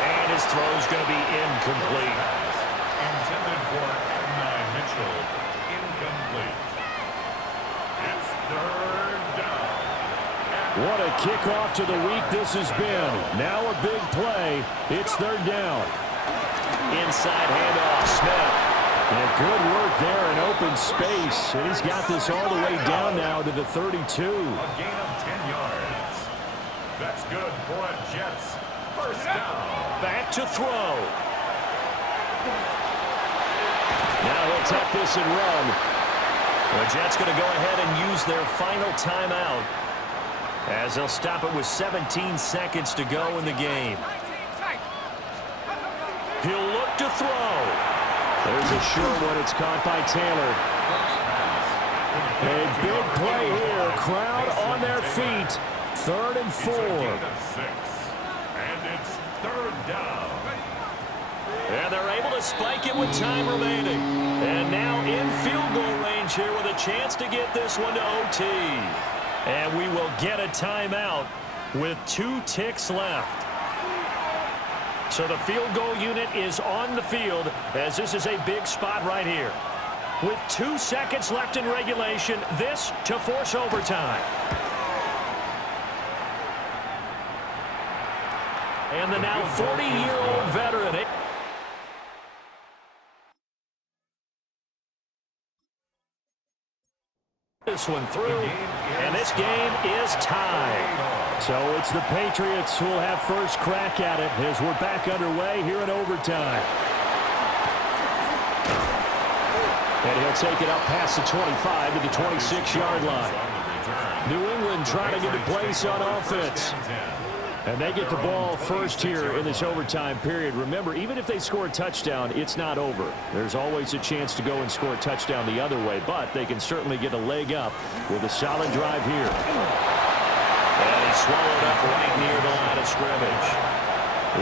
And his throw's going to be incomplete. Intended for Mitchell. Incomplete. It's 3rd down. What a kickoff to the week this has been. Now a big play. It's 3rd down. Inside handoff, Smith. And good work there in open space. And he's got this all the way down now to the 32. A gain of 10 yards. That's good for a Jets 1st down. Back to throw. Now he'll tap this and run. The Jets going to go ahead and use their final timeout as they'll stop it with 17 seconds to go in the game. He'll look to throw. There's a short one. It's caught by Taylor. A big play here. Crowd on their feet. 3rd and 4. And it's 3rd down. And they're able to spike it with time remaining. And now in field goal range here with a chance to get this one to OT. And we will get a timeout with 2 ticks left. So the field goal unit is on the field as this is a big spot right here. With 2 seconds left in regulation, this to force overtime. And the now 40-year-old veteran. This one through, and this game is tied. So it's the Patriots who will have first crack at it as we're back underway here in overtime. And he'll take it up past the 25 to the 26-yard line. New England trying to get a place on offense. And they get the ball first here in this overtime period. Remember, even if they score a touchdown, it's not over. There's always a chance to go and score a touchdown the other way, but they can certainly get a leg up with a solid drive here. And he's swallowed up right near the line of scrimmage.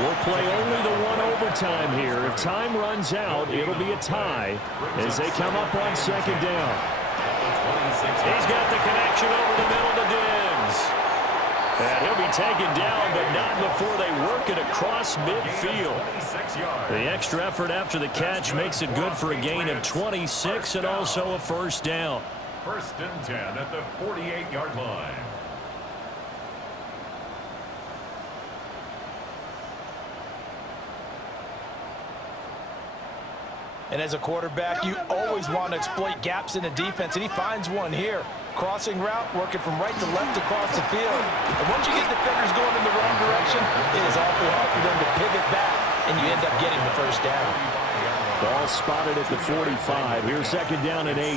We'll play only the one overtime here. If time runs out, it'll be a tie as they come up on 2nd down. He's got the connection over the middle to Diggs. And he'll be taken down, but not before they work it across midfield. The extra effort after the catch makes it good for a gain of 26 and also a first down. 1st and 10 at the 48-yard line. And as a quarterback, you always want to exploit gaps in the defense, and he finds one here. Crossing route, working from right to left across the field. And once you get defenders going in the wrong direction, it is awfully hard for them to pivot back, and you end up getting the first down. Ball spotted at the 45. Here's 2nd down and 8.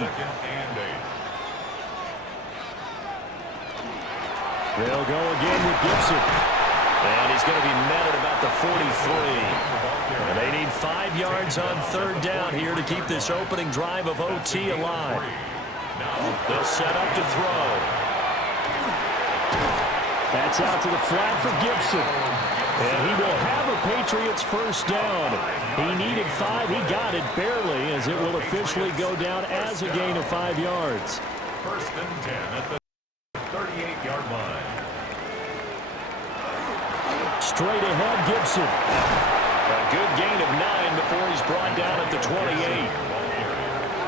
They'll go again with Gibson. And he's going to be met at about the 43. And they need 5 yards on 3rd down here to keep this opening drive of OT alive. They'll set up to throw. That's out to the flat for Gibson. And he will have a Patriots first down. He needed 5. He got it barely, as it will officially go down as a gain of 5 yards. First and 10 at the 38-yard line. Straight ahead, Gibson. A good gain of 9 before he's brought down at the 28.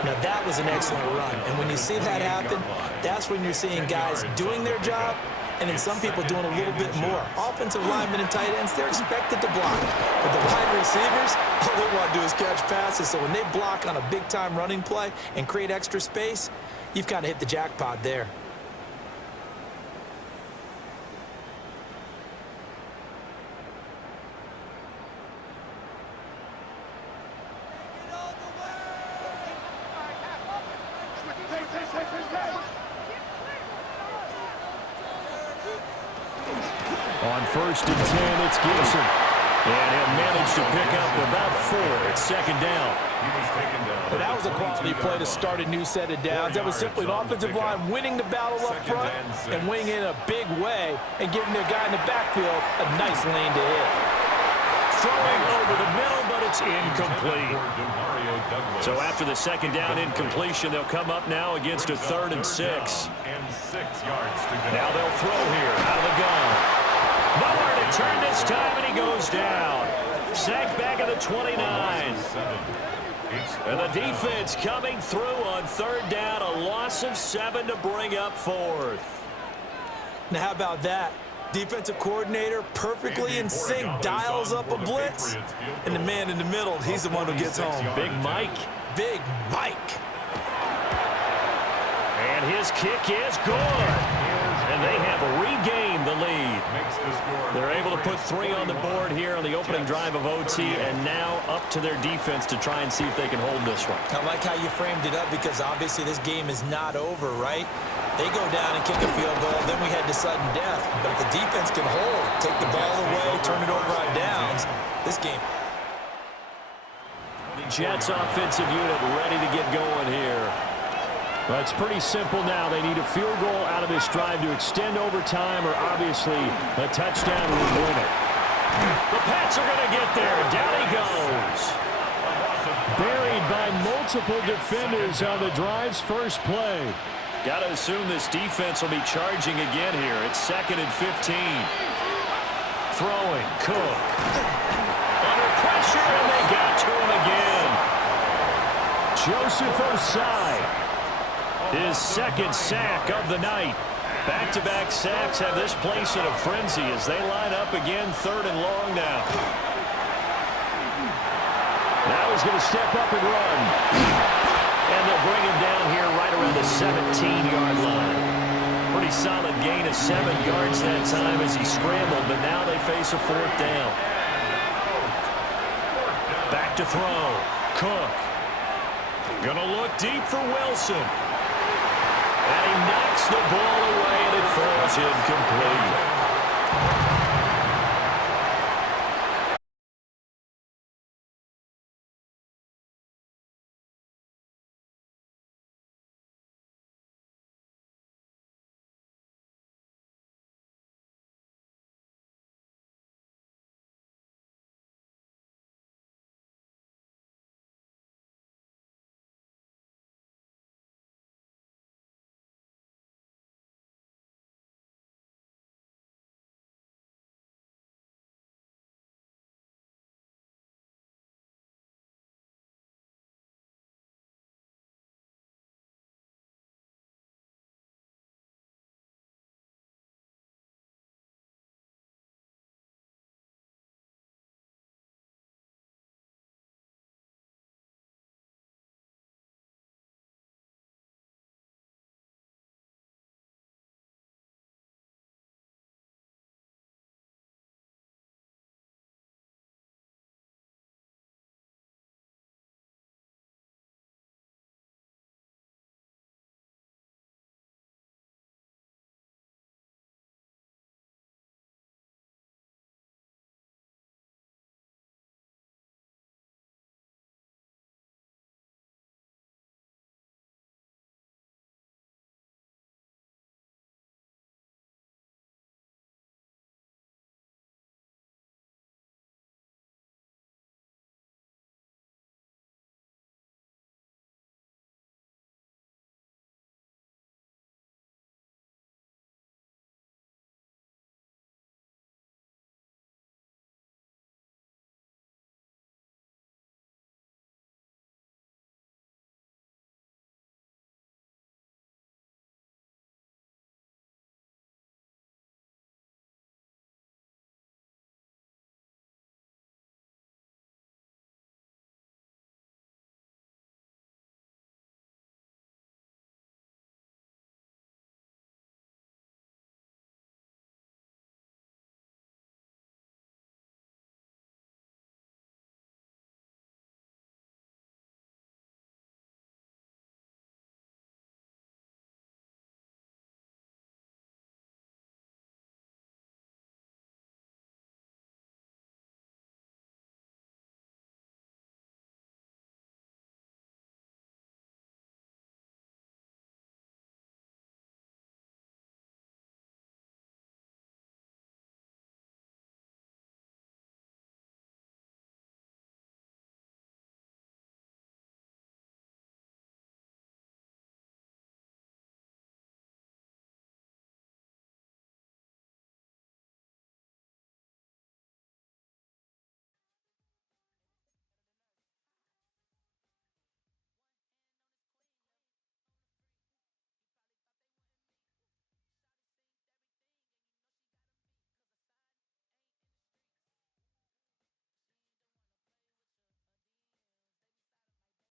Now, that was an excellent run. And when you see that happen, that's when you're seeing guys doing their job and then some people doing a little bit more. Offensive linemen and tight ends, they're expected to block. But the wide receivers, all they want to do is catch passes. So when they block on a big-time running play and create extra space, you've kind of hit the jackpot there. On first and 10, it's Gibson. And he'll manage to pick up about 4 at second down. But that was a quality play to start a new set of downs. That was simply an offensive line winning the battle up front and winning in a big way and giving their guy in the backfield a nice lane to hit. Throwing over the middle, but it's incomplete. So after the second down incompletion, they'll come up now against a 3rd and 6. Now they'll throw here out of the gun. Nowhere to turn this time, and he goes down. Sacked back at the 29. And the defense coming through on 3rd down, a loss of 7 to bring up 4th. Now, how about that? Defensive coordinator perfectly in sync, dials up a blitz, and the man in the middle, he's the one who gets home. Big Mike. Big Mike. And his kick is good. And they have regained the lead. They're able to put 3 on the board here on the opening drive of OT, and now up to their defense to try and see if they can hold this one. I like how you framed it up, because obviously this game is not over, right? They go down and kick a field goal, then we head to sudden death. But if the defense can hold, take the ball away, turn it over on downs, this game. The Jets offensive unit ready to get going here. Well, it's pretty simple now. They need a field goal out of this drive to extend overtime, or obviously a touchdown would win it. The Pats are going to get there. Down he goes. Buried by multiple defenders on the drive's first play. Got to assume this defense will be charging again here. It's 2nd and 15. Throwing, Cook. Under pressure, and they got to him again. Joseph Osai. His 2nd sack of the night. Back-to-back sacks have this place in a frenzy as they line up again, 3rd and long now. Now he's going to step up and run. And they'll bring him down here right around the 17-yard line. Pretty solid gain of 7 yards that time as he scrambled, but now they face a 4th down. Back to throw. Cook. Gonna look deep for Wilson. And he knocks the ball away, and it falls incomplete.